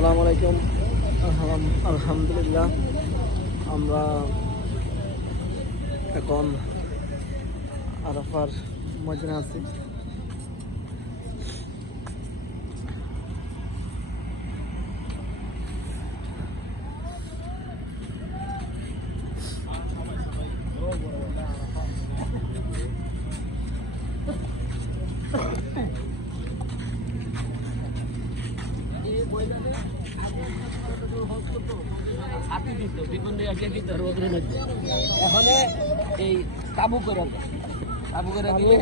আসসালামু আলাইকুম। আলহামদুলিল্লাহ, আমরা এখন আরাফার ময়দানে আছি। এখানে এই তাবু করে দিয়ে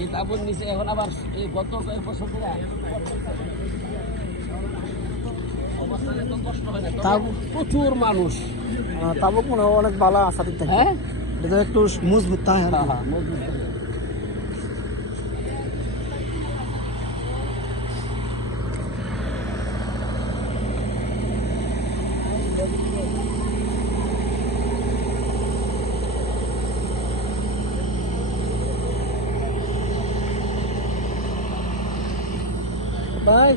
এই তাবুর নিচে এখন আবার এই গত কয়েক বছর ধরে অবস্থানে তো কষ্ট হয় না, প্রচুর মানুষ। তাবুক মনে হয় অনেক ভালো আসাদি থাকে। হ্যাঁ, এটা একটু মজবুত থাকে। হ্যাঁ মজবুত। ভাই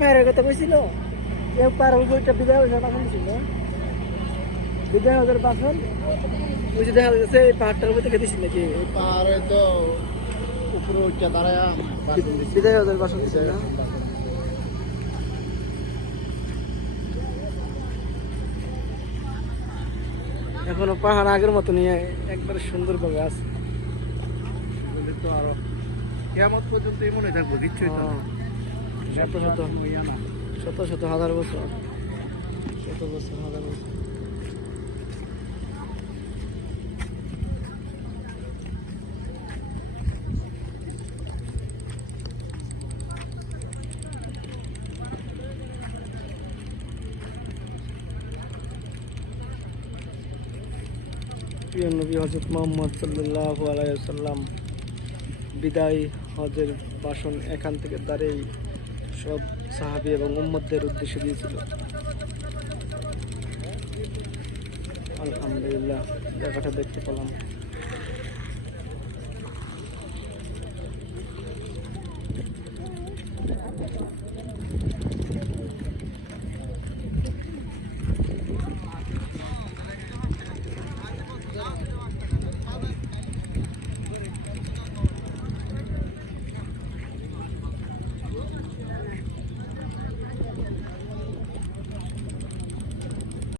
পাহাড়ের কথা কইছিল, পাহাড়ের উপরটা বিদায় হয়েছে বাসন ছিল, বিদায় হাজার বাসন ওই যে দেখা যাচ্ছে এই পাহাড়টার উপর থেকে দিছিল নাকি? পাহাড়ে তো উপরে উঠে দাঁড়ায় বিদায় হাজার বাসন দিছিল না? এখনো পাহাড় আগের মতো নিয়ে একবারে সুন্দরভাবে আছে। তো আরো কিয়ামত পর্যন্ত এই মনে থাকবো দিচ্ছি শত শত হাজার বছর, শত বছর হাজার বছর। প্রিয় নবী হযরত মুহাম্মদ সাল্লাল্লাহু আলাইহি ওয়াসাল্লাম বিদায় হজের ভাষণ এখান থেকে দাঁড়িয়ে সব সাহাবী এবং উম্মতদের উদ্দেশ্যে দিয়েছিল। আলহামদুলিল্লাহ, জায়গাটা দেখতে পেলাম।